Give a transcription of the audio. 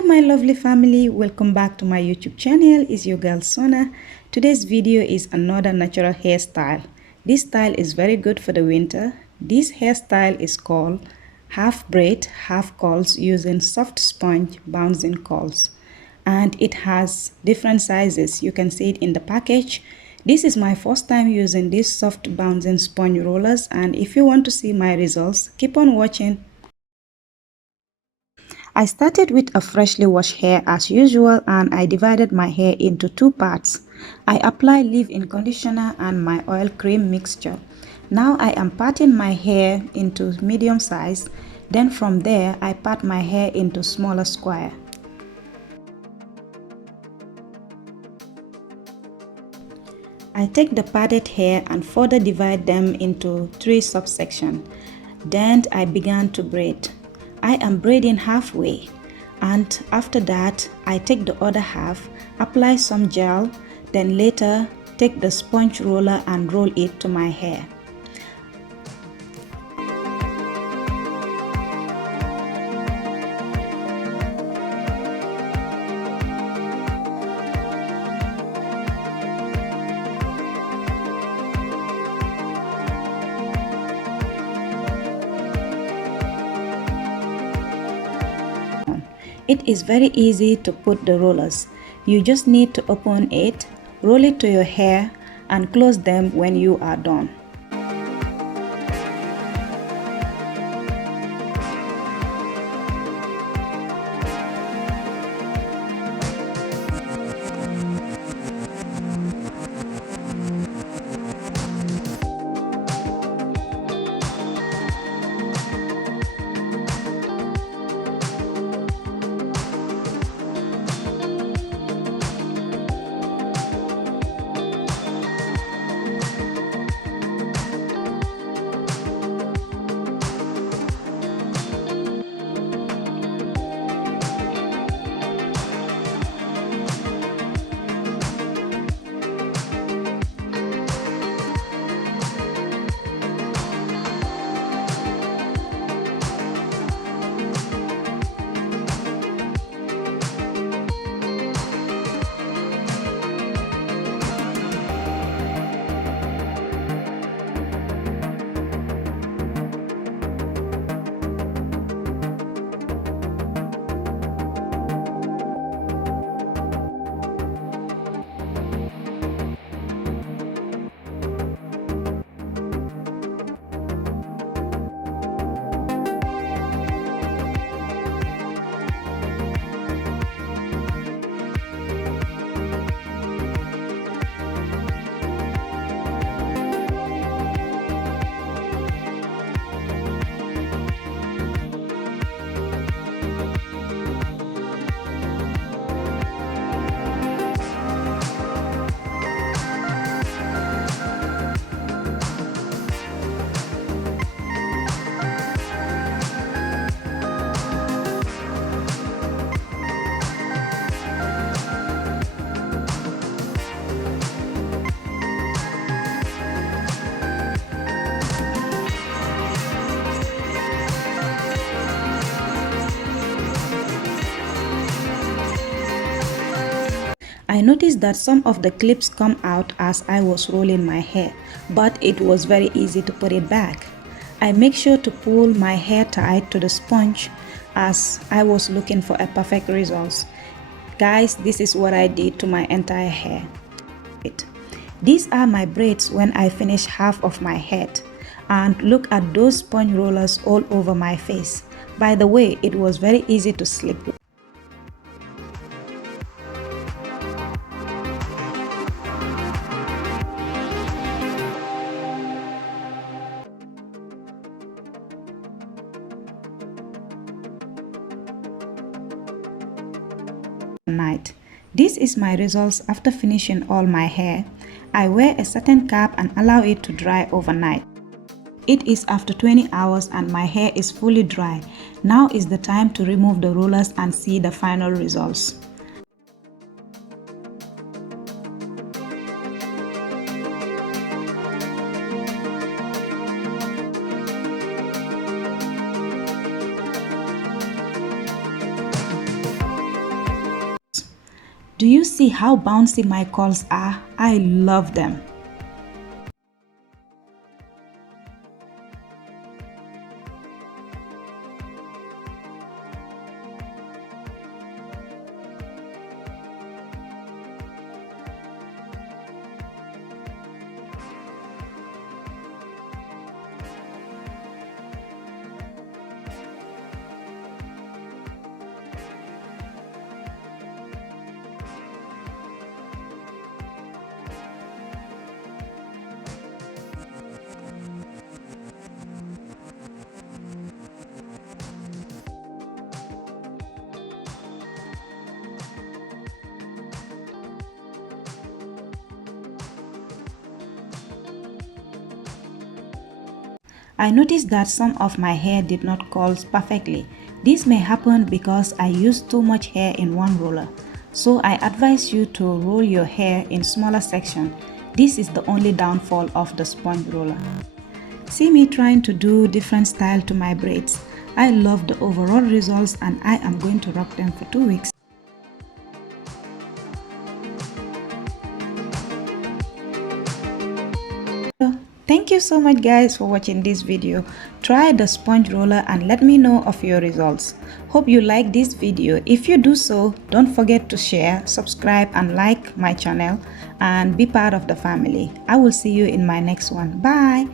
Hi my lovely family, welcome back to my YouTube channel. It's your girl Sona. Today's video is another natural hairstyle. This style is very good for the winter. This hairstyle is called half braid, half curls using soft sponge bouncing curls. And it has different sizes. You can see it in the package. This is my first time using these soft bouncing sponge rollers, and if you want to see my results, keep on watching. I started with a freshly washed hair as usual, and I divided my hair into two parts. I applied leave-in conditioner and my oil cream mixture. Now I am parting my hair into medium size. Then from there I part my hair into smaller square. I take the parted hair and further divide them into three subsections. Then I began to braid. I am braiding halfway, and after that I take the other half, apply some gel, then later take the sponge roller and roll it to my hair. It is very easy to put the rollers. You just need to open it, roll it to your hair, and close them when you are done. I noticed that some of the clips come out as I was rolling my hair, but it was very easy to put it back. I make sure to pull my hair tight to the sponge as I was looking for a perfect result. Guys, this is what I did to my entire hair. These are my braids when I finish half of my head. And look at those sponge rollers all over my face. By the way, it was very easy to slip. Night. This is my results after finishing all my hair. I wear a satin cap and allow it to dry overnight. It is after 20 hours and my hair is fully dry. Now is the time to remove the rollers and see the final results. Do you see how bouncy my curls are? I love them. I noticed that some of my hair did not curl perfectly. This may happen because I used too much hair in one roller. So I advise you to roll your hair in smaller sections. This is the only downfall of the sponge roller. See me trying to do different style to my braids. I love the overall results and I am going to rock them for 2 weeks. Thank you so much guys for watching this video. Try the sponge roller and let me know of your results. Hope you like this video. If you do so, don't forget to share, subscribe and like my channel and be part of the family. I will see you in my next one. Bye.